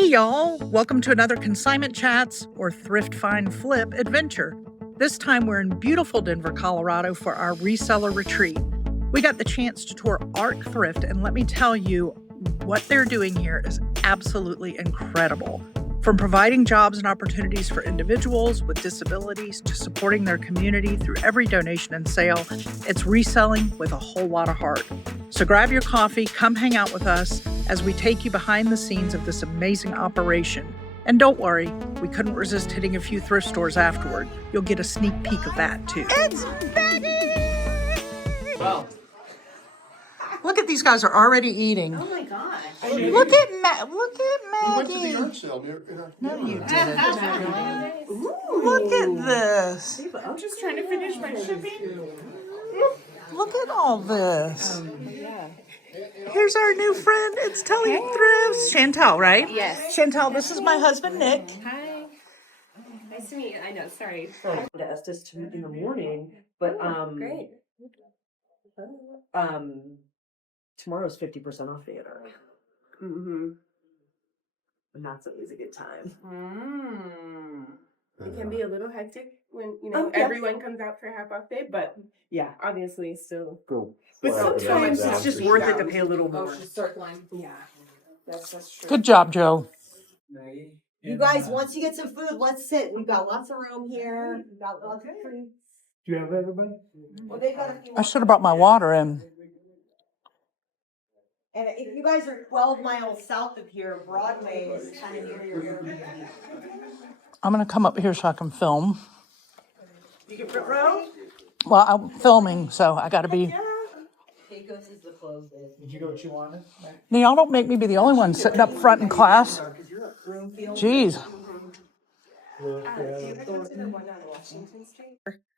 Hey y'all, welcome to another Consignment Chats or Thrift Find Flip adventure. This time we're in beautiful Denver, Colorado for our Reseller Retreat. We got the chance to tour ARC Thrift, and let me tell you, what they're doing here is absolutely incredible. From providing jobs and opportunities for individuals with disabilities to supporting their community through every donation and sale, it's reselling with a whole lot of heart. So grab your coffee, come hang out with us as we take you behind the scenes of this amazing operation. And don't worry, we couldn't resist hitting a few thrift stores afterward. You'll get a sneak peek of that too. It's Betty! Wow. Look at these guys are already eating. Oh my gosh. Look at Maggie. We went to the yard sale. No, you didn't. Ooh. Look at this. I'm just trying to finish my shipping. Look at all this. Yeah. Here's our new friend. It's Telly Thrifts. Chantel, right? Yes. Chantel, this is my husband, Nick. Hi. Nice to meet you. I know, sorry. To ask us to in the morning, but Great. tomorrow's 50% off day at ARC, Mm-hmm. and that's always a good time. It can be a little hectic when, Yeah. everyone comes out for half off day, but Yeah, obviously still. Cool. but Well, sometimes yeah. it's just worth it to pay a little more. Yeah. That's true. Good job, Joe. You guys, once you get some food, let's sit. We've got lots of room here. We've got lots of food. Do you have everybody? Well, they've got a few I should have brought my water in. And if you guys are 12 miles south of here, Broadway is kind of near your Airbnb. I'm going to come up here so I can film. You get front row? Well, I'm filming, so I got to be. Pecos is the closest. Did you get what you wanted? Now, y'all don't make me be the only one sitting up front in class. Jeez.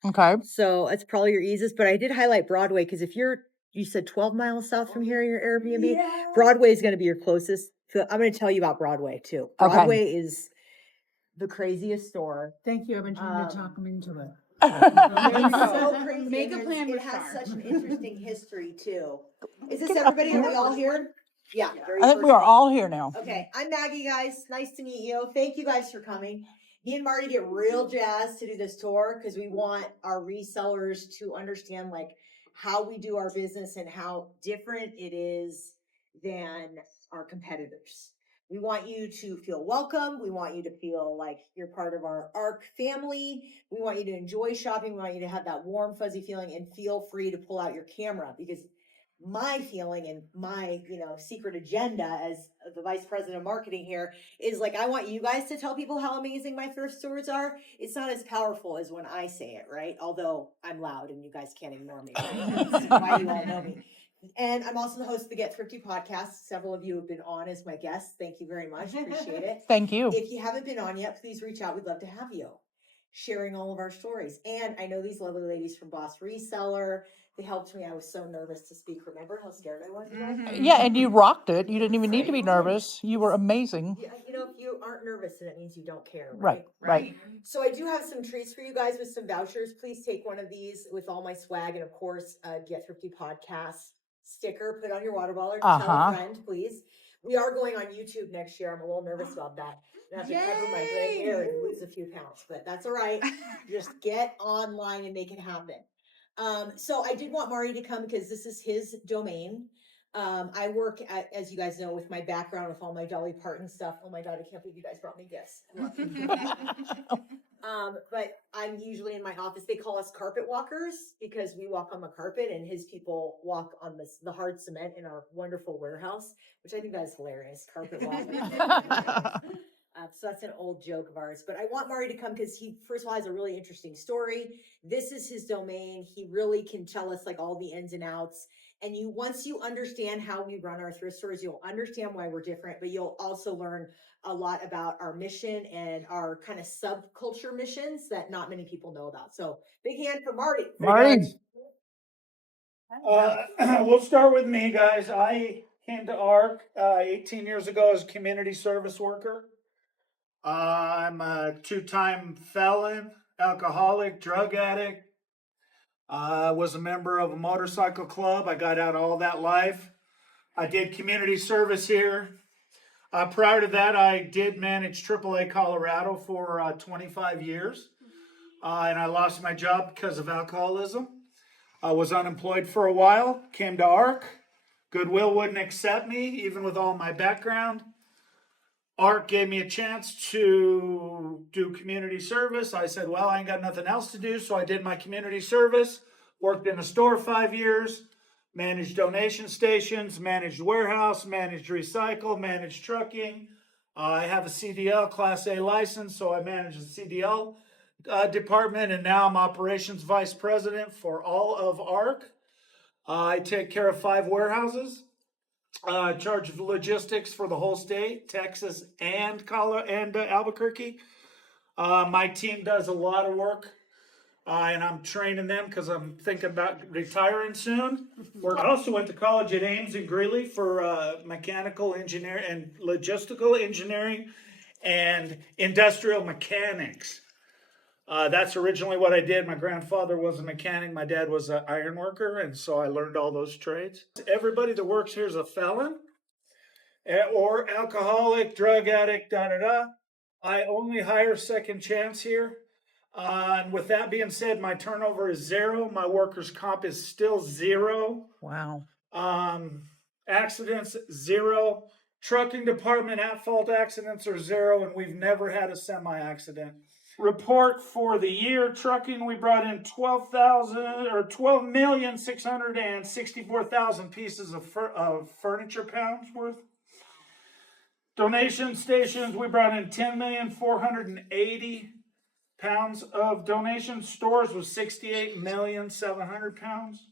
Okay. So it's probably your easiest, but I did highlight Broadway because if you said 12 miles south from here, your Airbnb, Broadway is going to be your closest. So I'm going to tell you about Broadway too. Okay. Broadway is the craziest store. Thank you. I've been trying to talk them into it. It's so crazy. Make a and plan It with has Star. such an interesting history too. Is this everybody? Are we all here? Yeah. Very I think we are all here now. Okay, I'm Maggie, guys. Nice to meet you. Thank you guys for coming. Me and Marty get real jazzed to do this tour because we want our resellers to understand like how we do our business and how different it is than our competitors. We want you to feel welcome. We want you to feel like you're part of our ARC family. We want you to enjoy shopping. We want you to have that warm, fuzzy feeling and feel free to pull out your camera because my feeling and my, secret agenda as the vice president of marketing here is like, I want you guys to tell people how amazing my thrift stores are. It's not as powerful as when I say it, right? Although I'm loud and you guys can't ignore me. Right? That's why you all know me. And I'm also the host of the Get Thrifty podcast. Several of you have been on as my guests. Thank you very much. Appreciate it. Thank you. If you haven't been on yet, please reach out. We'd love to have you sharing all of our stories. And I know these lovely ladies from Boss Reseller. They helped me. I was so nervous to speak. Remember how scared I was? Yeah, and you rocked it. You didn't even need to be nervous. You were amazing. Yeah, if you aren't nervous, then it means you don't care, Right, right. So I do have some treats for you guys with some vouchers. Please take one of these with all my swag and, of course, Get Thrifty podcast sticker. Put on your water bottle. Tell a friend, please. We are going on YouTube next year. I'm a little nervous about that. I have to cover my gray hair and lose a few pounds, but that's all right. Just get online and make it happen. So I did want Mari to come because this is his domain. I work as you guys know, with my background with all my Dolly Parton stuff. Oh my God, I can't believe you guys brought me gifts. But I'm usually in my office. They call us carpet walkers because we walk on the carpet and his people walk on the hard cement in our wonderful warehouse, which I think that is hilarious. Carpet walking. So that's an old joke of ours, but I want Mari to come because he, first of all, has a really interesting story. This is his domain. He really can tell us like all the ins and outs. And once you understand how we run our thrift stores, you'll understand why we're different, but you'll also learn a lot about our mission and our kind of subculture missions that not many people know about. So big hand for Marty. Marty. We'll start with me, guys. I came to ARC 18 years ago as a community service worker. I'm a two-time felon, alcoholic, drug addict. I was a member of a motorcycle club. I got out all that life. I did community service here. Prior to that, I did manage AAA Colorado for 25 years, and I lost my job because of alcoholism. I was unemployed for a while, came to ARC. Goodwill wouldn't accept me, even with all my background. ARC gave me a chance to do community service. I said, well, I ain't got nothing else to do, so I did my community service, worked in a store 5 years, managed donation stations, managed warehouse, managed recycle, managed trucking. I have a CDL, Class A license, so I manage the CDL department, and now I'm operations vice president for all of ARC. I take care of 5 warehouses, charge of logistics for the whole state, Texas and Albuquerque. My team does a lot of work. And I'm training them because I'm thinking about retiring soon. I also went to college at Ames and Greeley for mechanical engineering and logistical engineering and industrial mechanics. That's originally what I did. My grandfather was a mechanic. My dad was an iron worker, and so I learned all those trades. Everybody that works here is a felon or alcoholic, drug addict, I only hire second chance here. And with that being said, my turnover is 0. My workers' comp is still 0. Wow. Accidents, 0. Trucking department at-fault accidents are 0, and we've never had a semi-accident. Report for the year, trucking, we brought in 12,664,000 pieces of furniture pounds worth. Donation stations, we brought in 10,480,000 pounds of donations. Stores was 68,700,000 pounds,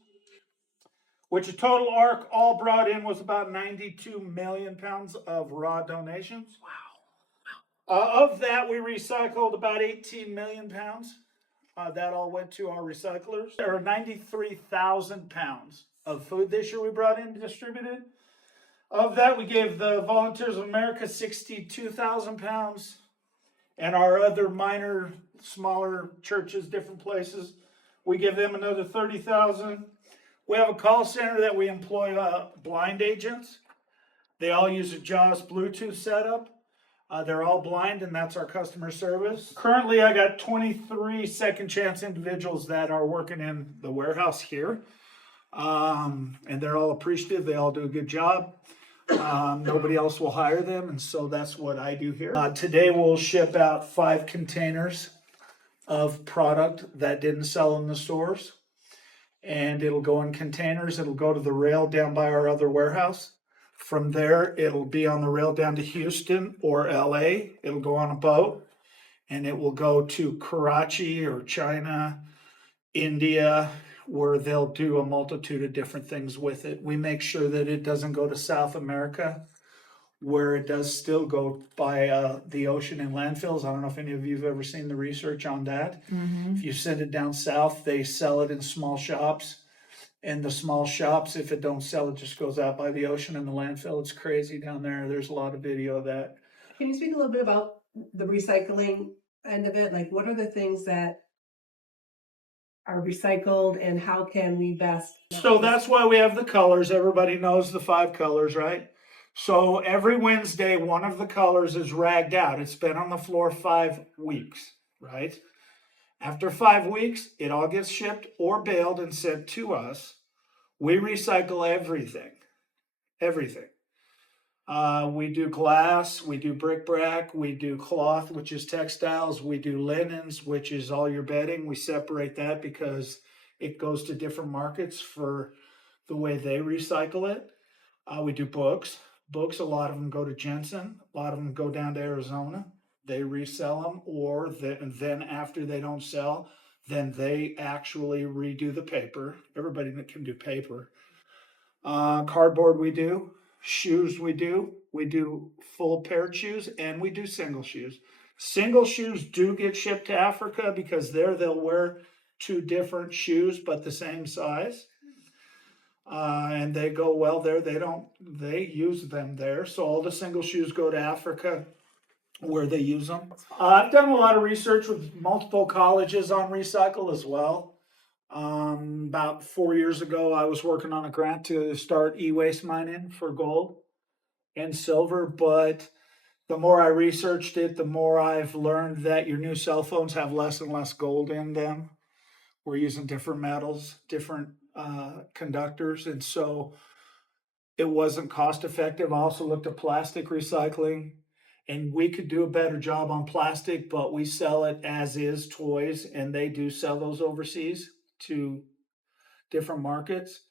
which a total ARC all brought in was about 92 million pounds of raw donations. Wow. Of that, we recycled about 18 million pounds. That all went to our recyclers. There are 93,000 pounds of food this year we brought in distributed. Of that, we gave the Volunteers of America 62,000 pounds. And our other minor, smaller churches, different places, we give them another 30,000. We have a call center that we employ blind agents. They all use a JAWS Bluetooth setup. They're all blind, and that's our customer service. Currently, I got 23 second chance individuals that are working in the warehouse here. And they're all appreciative. They all do a good job. Nobody else will hire them, and so that's what I do here. Today we'll ship out 5 containers of product that didn't sell in the stores, and it'll go in containers. It'll go to the rail down by our other warehouse. From there, it'll be on the rail down to Houston or LA. It'll go on a boat, and it will go to Karachi or China, India, where they'll do a multitude of different things with it. We make sure that it doesn't go to South America, where it does still go by the ocean and landfills. I don't know if any of you have ever seen the research on that. If you send it down south, they sell it in small shops. And the small shops, if it don't sell, it just goes out by the ocean and the landfill. It's crazy down there. There's a lot of video of that. Can you speak a little bit about the recycling end of it? Like, what are the things that are recycled and how can we best? So that's why we have the colors. Everybody knows the 5 colors, right? So every Wednesday, one of the colors is ragged out. It's been on the floor 5 weeks, right? After 5 weeks, it all gets shipped or baled and sent to us. We recycle everything, everything. We do glass, we do bric-a-brac, we do cloth, which is textiles, we do linens, which is all your bedding. We separate that because it goes to different markets for the way they recycle it. We do books. Books, a lot of them go to Jensen, a lot of them go down to Arizona. They resell them, or then after they don't sell, then they actually redo the paper. Everybody can do paper. Cardboard we do. Shoes we do full paired shoes, and we do single shoes. Single shoes do get shipped to Africa because there they'll wear 2 different shoes but the same size. And they go well there. They use them there. So all the single shoes go to Africa where they use them. I've done a lot of research with multiple colleges on recycle as well. About 4 years ago, I was working on a grant to start e-waste mining for gold and silver, but the more I researched it, the more I've learned that your new cell phones have less and less gold in them. We're using different metals, different conductors, and so it wasn't cost effective. I also looked at plastic recycling, and we could do a better job on plastic, but we sell it as is toys, and they do sell those overseas to different markets.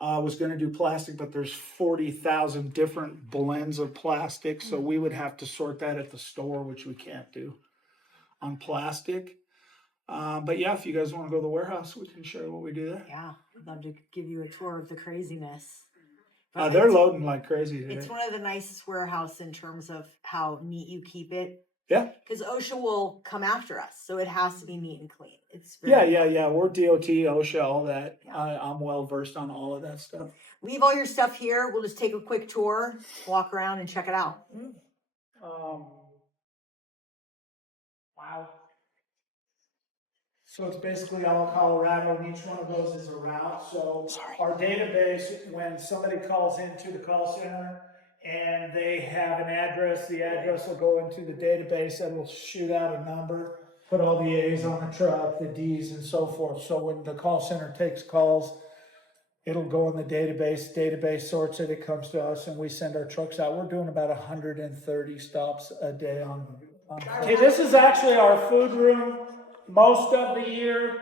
I was going to do plastic, but there's 40,000 different blends of plastic, so we would have to sort that at the store, which we can't do on plastic. But yeah, if you guys want to go to the warehouse, we can show you what we do there. Yeah, I'd love to give you a tour of the craziness. They're loading like crazy today. It's one of the nicest warehouse in terms of how neat you keep it. Yeah. Because OSHA will come after us, so it has to be neat and clean. It's Yeah. very We're DOT, OSHA, all that. I'm well versed on all of that stuff. Leave all your stuff here. We'll just take a quick tour, walk around, and check it out. Wow. So it's basically all Colorado, and each one of those is a route. So our database, when somebody calls into the call center and they have an address, the address will go into the database and will shoot out a number, put all the A's on the truck, the D's and so forth. So when the call center takes calls, it'll go in the database sorts it, it comes to us, and we send our trucks out. We're doing about 130 stops a day on. Okay, this is actually our food room. Most of the year,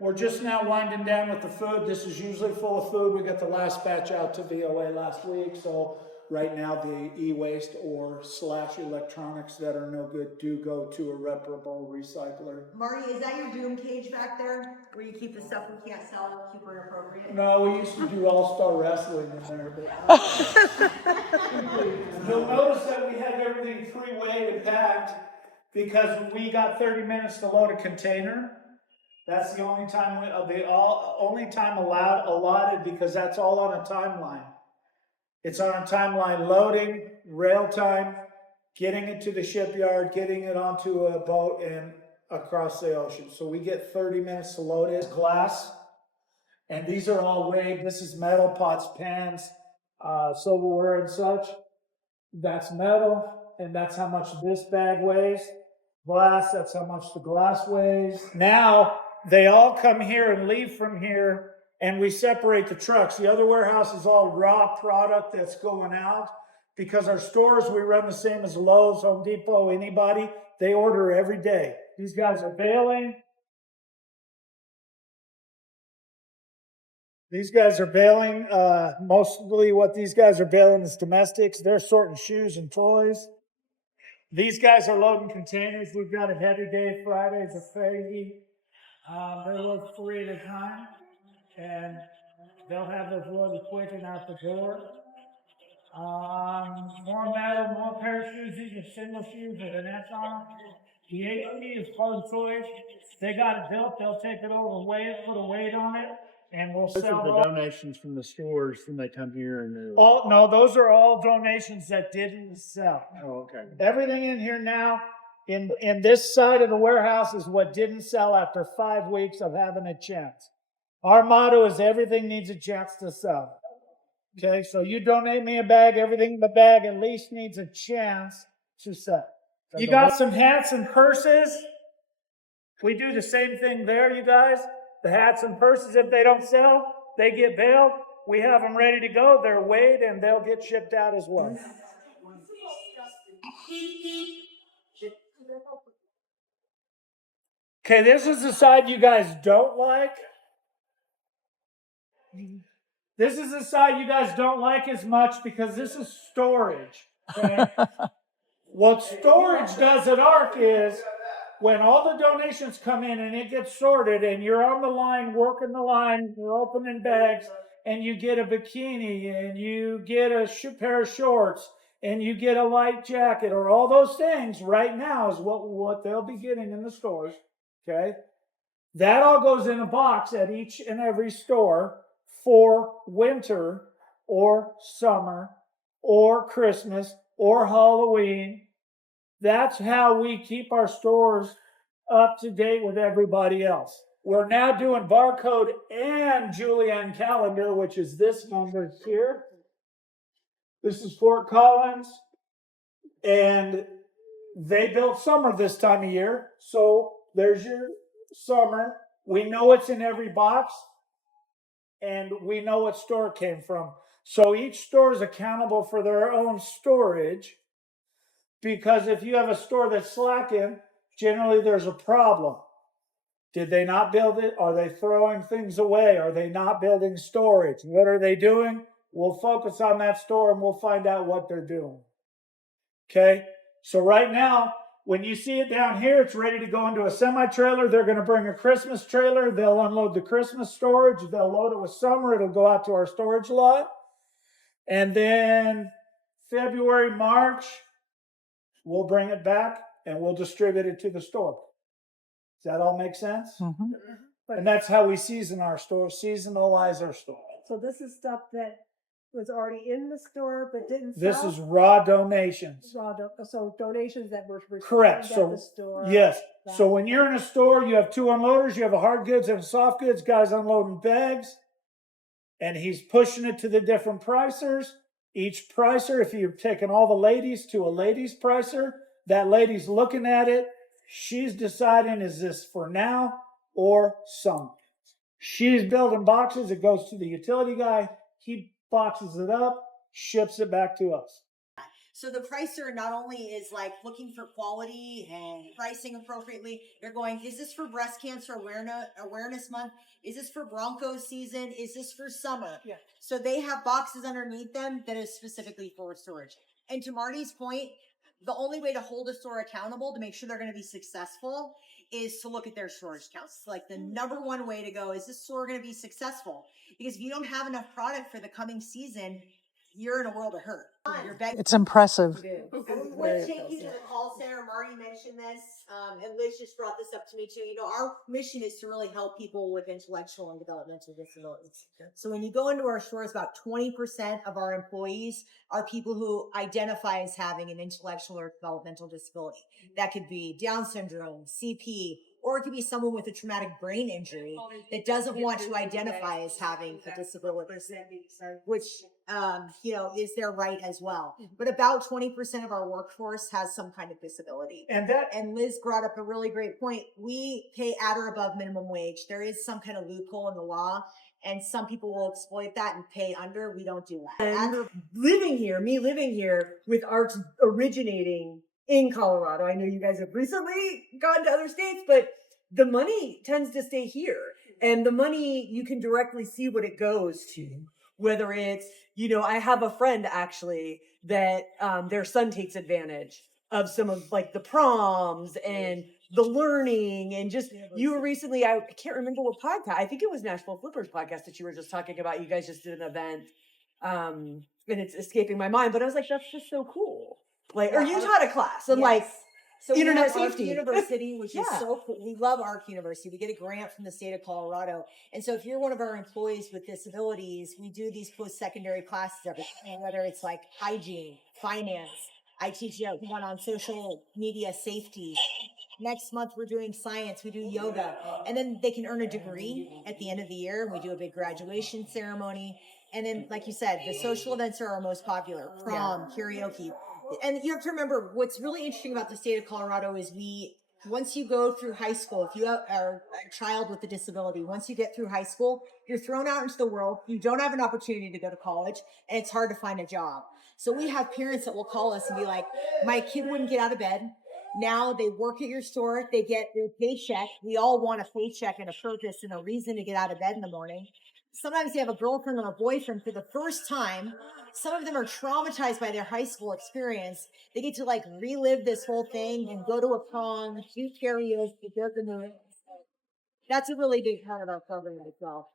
we're just now winding down with the food. This is usually full of food. We got the last batch out to VOA last week, so right now the e-waste or / electronics that are no good do go to a reparable recycler. Marty, is that your doom cage back there, where you keep the stuff we can't sell, super inappropriate? No, we used to do all-star wrestling in there, but you'll notice that we have everything pre-weighed and packed because we got 30 minutes to load a container. That's the only time only time allotted because that's all on a timeline. It's on a timeline: loading, rail time, getting it to the shipyard, getting it onto a boat and across the ocean. So we get 30 minutes to load it. Glass. And these are all weighed. This is metal, pots, pans, silverware and such. That's metal, and that's how much this bag weighs. Glass, that's how much the glass weighs. Now, they all come here and leave from here, and we separate the trucks. The other warehouse is all raw product that's going out. Because our stores, we run the same as Lowe's, Home Depot, anybody. They order every day. These guys are bailing. These guys are bailing. Mostly what these guys are bailing is domestics. They're sorting shoes and toys. These guys are loading containers. We've got a heavy day Friday. It's a Friday. They load 3 at a time. And they'll have those loaded quick and out the door. More metal, more pair of shoes. These are single shoes with an S on them. The 80 is called toys. They got it built. They'll take it over, weigh it, put a weight on it. And we'll sell the donations from the stores when they come here and no, those are all donations that didn't sell. Oh, okay. Everything in here now, in this side of the warehouse, is what didn't sell after 5 weeks of having a chance. Our motto is everything needs a chance to sell. Okay, so you donate me a bag, everything in the bag at least needs a chance to sell. You got some hats and purses. We do the same thing there, you guys. The hats and purses, if they don't sell, they get bailed. We have them ready to go. They're weighed and they'll get shipped out as well. Okay, this is the side you guys don't like. This is the side you guys don't like as much because this is storage. Okay? What storage does at ARC is when all the donations come in and it gets sorted and you're on the line, working the line, you're opening bags, and you get a bikini and you get a pair of shorts and you get a light jacket or all those things right now is what they'll be getting in the stores. Okay? That all goes in a box at each and every store for winter or summer or Christmas or Halloween. That's how we keep our stores up to date with everybody else. We're now doing barcode and Julian calendar, which is this number here. This is Fort Collins. And They build summer this time of year, so there's your summer. We know it's in every box, and we know what store it came from. So each store is accountable for their own storage, because if you have a store that's slacking, generally there's a problem. Did they not build it? Are they throwing things away? Are they not building storage? What are they doing? We'll focus on that store and we'll find out what they're doing. Okay, so right now, when you see it down here, it's ready to go into a semi-trailer. They're going to bring a Christmas trailer. They'll unload the Christmas storage. They'll load it with summer. It'll go out to our storage lot. And then February, March, we'll bring it back and we'll distribute it to the store. Does that all make sense? Mhm. And that's how we season our store, seasonalize our store. So this is stuff that was already in the store but didn't This sell? is raw donations. So donations that were Correct. received So, at the store. yes. So when you're in a store, you have two unloaders. You have a hard goods and a soft goods. Guy's unloading bags. And he's pushing it to the different pricers. Each pricer, if you're taking all the ladies to a ladies pricer, that lady's looking at it. She's deciding, is this for now or summer? She's building boxes. It goes to the utility guy. He boxes it up, ships it back to us. So the pricer not only is like looking for quality and pricing appropriately, they're going, is this for breast cancer awareness month? Is this for Bronco season? Is this for summer? Yeah. So they have boxes underneath them that is specifically for storage. And to Marty's point, the only way to hold a store accountable to make sure they're going to be successful is to look at their storage counts. Like the number one way to go, is this store going to be successful? Because if you don't have enough product for the coming season, you're in a world of hurt. You're begging. It's impressive. We'll take you to the call center. Marty mentioned this, and Liz just brought this up to me too. You know, our mission is to really help people with intellectual and developmental disabilities. So when you go into our stores, about 20% of our employees are people who identify as having an intellectual or developmental disability. That could be Down syndrome, CP, or it could be someone with a traumatic brain injury that doesn't want to identify as having a disability, which, you know, is their right as well. But about 20% of our workforce has some kind of disability. And Liz brought up a really great point. We pay at or above minimum wage. There is some kind of loophole in the law, and some people will exploit that and pay under. We don't do that. And living here with ARC originating in Colorado. I know you guys have recently gone to other states, but the money tends to stay here. And the money, you can directly see what it goes to. Whether it's, you know, I have a friend actually that their son takes advantage of some of like the proms and the learning and just, you were recently, I can't remember what podcast, I think it was Nashville Flippers podcast that you were just talking about. You guys just did an event and it's escaping my mind, but I was like, that's just so cool. Like, or you taught a class and like, so internet we have safety. ARC University, which is Yeah. so cool. We love ARC University. We get a grant from the state of Colorado. And so if you're one of our employees with disabilities, we do these post-secondary classes every day, whether it's like hygiene, finance. I teach you one on social media safety. Next month, we're doing science. We do yoga. And then they can earn a degree at the end of the year. And we do a big graduation ceremony. And then, like you said, the social events are our most popular. Prom, karaoke. And you have to remember, what's really interesting about the state of Colorado is once you go through high school, if you are a child with a disability, once you get through high school, you're thrown out into the world. You don't have an opportunity to go to college, and it's hard to find a job. So we have parents that will call us and be like, my kid wouldn't get out of bed. Now they work at your store. They get their paycheck. We all want a paycheck and a purpose and a reason to get out of bed in the morning. Sometimes they have a girlfriend or a boyfriend for the first time. Some of them are traumatized by their high school experience. They get to like relive this whole thing and go to a prom, do karaoke, go to the moon. That's a really big part of our program as well.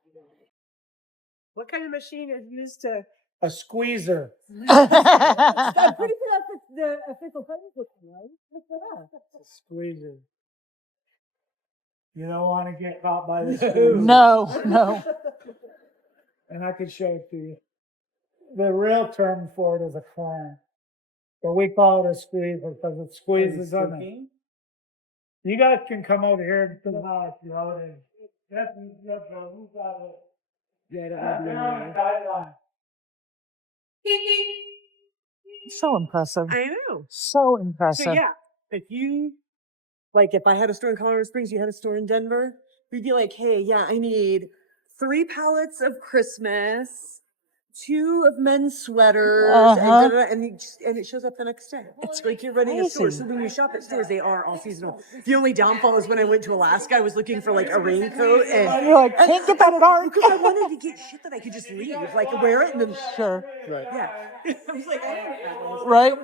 What kind of machine is used to? A squeezer. I'm pretty sure that's the official sentence, right? Look that up. A squeezer. You don't want to get caught by the squeezer. No. And I could show it to you. The real term for it is a clamp. But we call it a squeezer because it squeezes on it. You guys can come over here to the house, you know, and who's got it? Yeah, Guideline. So impressive. I know. So So impressive. yeah, if you, like, if I had a store in Colorado Springs, you had a store in Denver, we'd be like, hey, yeah, I need 3 pallets of Christmas, 2 of men's sweaters, and it shows up the next day. It's like you're running a store. So when you shop at stores, they are all seasonal. The only downfall is when I went to Alaska, I was looking for like a raincoat, and You're like, can't get that at ARC. because I wanted to get shit that I could just leave, like wear it and then Sure. Right. yeah. I was like, I don't have this. Right?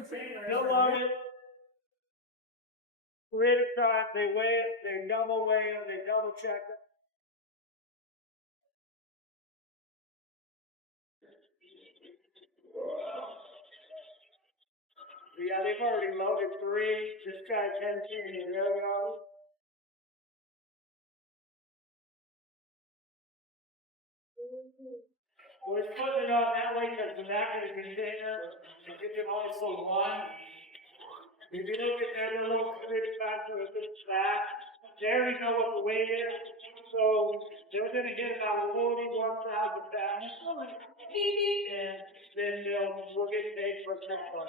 Read it, they weigh it, they double weigh it, they double check it. Yeah, they've already loaded 3, just try 10 you know. We're putting it on that way because the back of the container, you can also one. If you look at that little big factor of this back, they already know what the weight is. So they're gonna get about 41,000 pounds. And then we'll get paid for transport.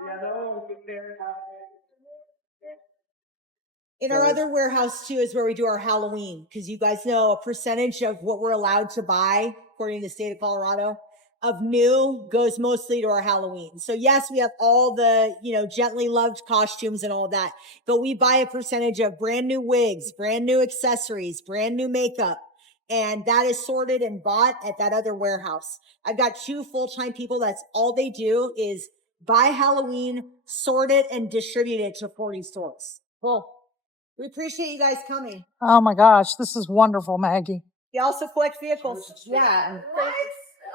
Yeah, they'll get there. In our other warehouse too is where we do our Halloween, because you guys know a percentage of what we're allowed to buy, according to the state of Colorado, of new goes mostly to our Halloween. So yes, we have all the, gently loved costumes and all of that, but we buy a percentage of brand new wigs, brand new accessories, brand new makeup. And that is sorted and bought at that other warehouse. I've got 2 full-time people. That's all they do is buy Halloween, sort it, and distribute it to 40 stores. Cool. We appreciate you guys coming. Oh my gosh, this is wonderful, Maggie. You also collect vehicles. Yeah. Oh,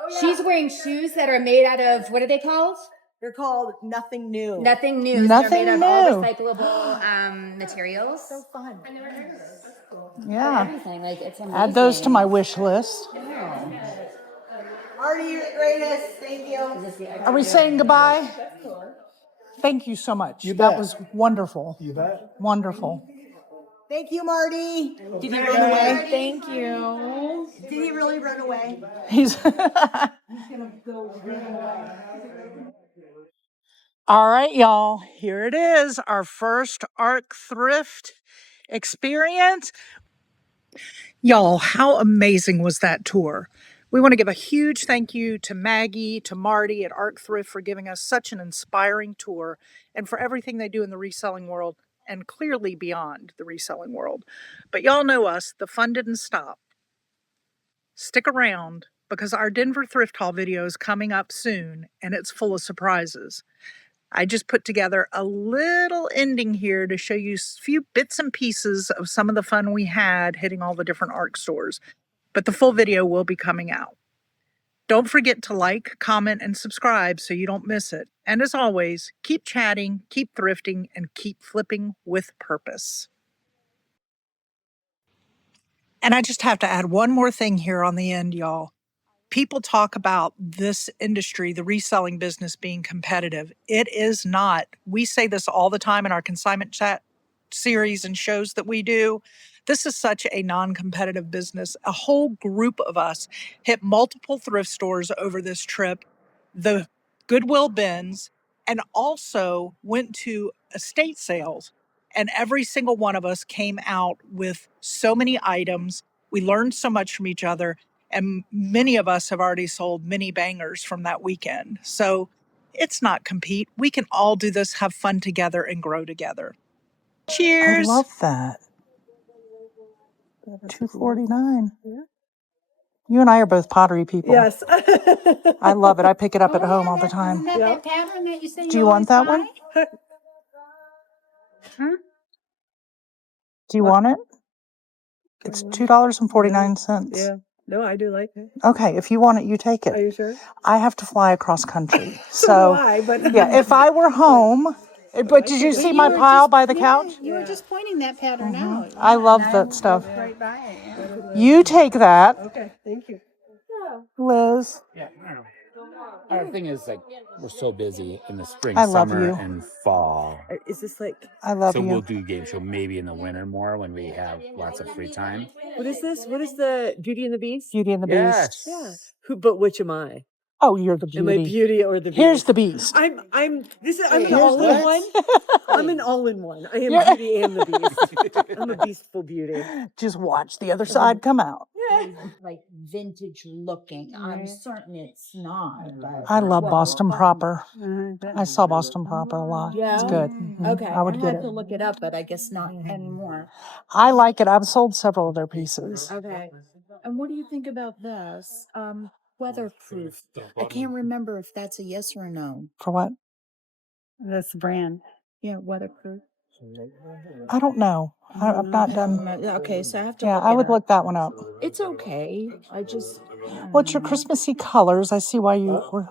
yeah. She's wearing shoes that are made out of, what are they called? They're called Nothing New. Nothing new. Nothing They're made of all new. recyclable materials. So fun. Yeah. Everything. Like, it's amazing. Add those to my wish list. Marty, you're the greatest. Thank you. Are we saying goodbye? Thank you so much. You That bet. was wonderful. You bet. Wonderful. Thank you, Marty. Did he run away? Thank you. Did he really run away? He's All right, y'all. Here it is, our first ARC Thrift experience. Y'all, how amazing was that tour? We want to give a huge thank you to Maggie, to Marty at ARC Thrift for giving us such an inspiring tour and for everything they do in the reselling world and clearly beyond the reselling world. But y'all know us, the fun didn't stop. Stick around because our Denver Thrift Haul video is coming up soon and it's full of surprises. I just put together a little ending here to show you a few bits and pieces of some of the fun we had hitting all the different ARC stores, but the full video will be coming out. Don't forget to like, comment, and subscribe so you don't miss it. And as always, keep chatting, keep thrifting, and keep flipping with purpose. And I just have to add one more thing here on the end, y'all. People talk about this industry, the reselling business, being competitive. It is not. We say this all the time in our Consignment Chat series and shows that we do. This is such a non-competitive business. A whole group of us hit multiple thrift stores over this trip, the Goodwill bins, and also went to estate sales. And every single one of us came out with so many items. We learned so much from each other. And many of us have already sold many bangers from that weekend. So it's not compete. We can all do this, have fun together, and grow together. Cheers. I love that. $2.49. Yeah. You and I are both pottery people. Yes. I love it. I pick it up at home all the time. Isn't that that pattern that you said Do you want that one? Do you want it? It's $2.49. Yeah. No, I do like it. Okay, if you want it, you take Are it. you sure? I have to fly across country. So do I, but yeah, if I were home, but did you see my pile by the couch? You were just pointing that pattern out. I love that stuff. Right by it. Yeah. You take that, okay, thank you. Liz. Yeah, I don't know. Our thing is like we're so busy in the spring, I love summer, you. and fall. Is this like, I love So we'll you. do game show maybe in the winter more when we have lots of free time. what is this? What is the Beauty and the Beast? Beauty and the Beast. Yeah. But which am I? Oh, you're the Am I beauty. Beauty or the Beast? Here's the Beast. I'm an Here's all-in-one. the- I'm an all-in-one. I am You're- Beauty and the Beast. I'm a beastful beauty. Just watch the other side come out. Like vintage looking. I'm certain it's not. But I love well, Boston fun. Proper. I saw Boston Proper a lot. Yeah. It's good. Mhm. Okay, I would get had to it. look it up, but I guess not anymore. I like it. I've sold several of their pieces. Okay. And what do you think about this? Weatherproof. I can't remember if that's a yes or a no. For what? That's the brand. Yeah, weatherproof. I don't know. I've not done. Okay, so I have to. Yeah, look I it would up. look that one up. It's okay. I just. What's your Christmassy colors? I see why you were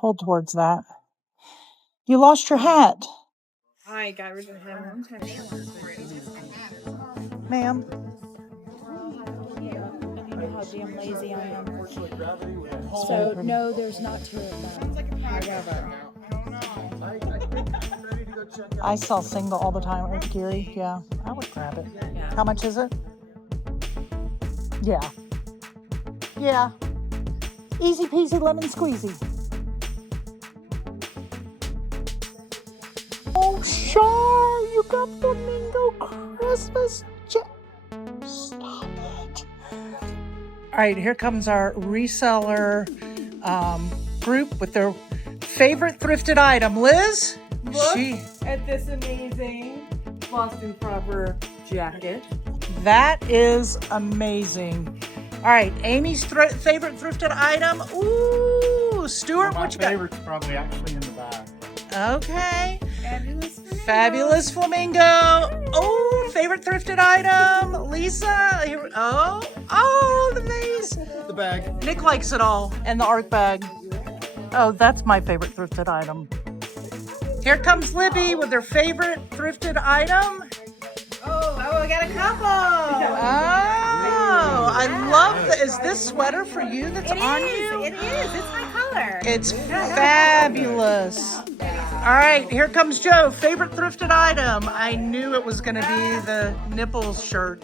pulled towards that. You lost your hat, I got rid of him. ma'am. You know how damn lazy I am. So no, there's not to it. However, I sell single all the time with Geary. Yeah, I would grab it. Yeah. How much is it? Yeah. Yeah. Easy peasy lemon squeezy. Oh, Char, you got flamingo Christmas Stop it. All right, here comes our reseller group with their favorite thrifted item. Liz? Look at this amazing Boston Proper jacket. That is amazing. All right, Amy's favorite thrifted item. Ooh, Stuart, My what you got? favorite's probably actually in the back. Okay. fabulous. Fabulous flamingo. Oh, favorite thrifted item. Lisa. Here, oh, the maze. The bag. Nick likes it all. And the ARC bag. Oh, that's my favorite thrifted item. Here comes Libby with her favorite thrifted item. Oh, I got a couple. Oh, I love that. Is this sweater for you that's on you? It is. It's my color. It's fabulous. All right, here comes Joe. Favorite thrifted item. I knew it was going to be the nipples shirt.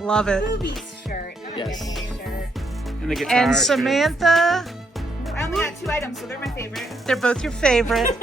Love it. Boobies shirt. Not a Yes. nipple shirt. And the And Samantha, I only got 2 items, so they're my favorite. they're both your favorite.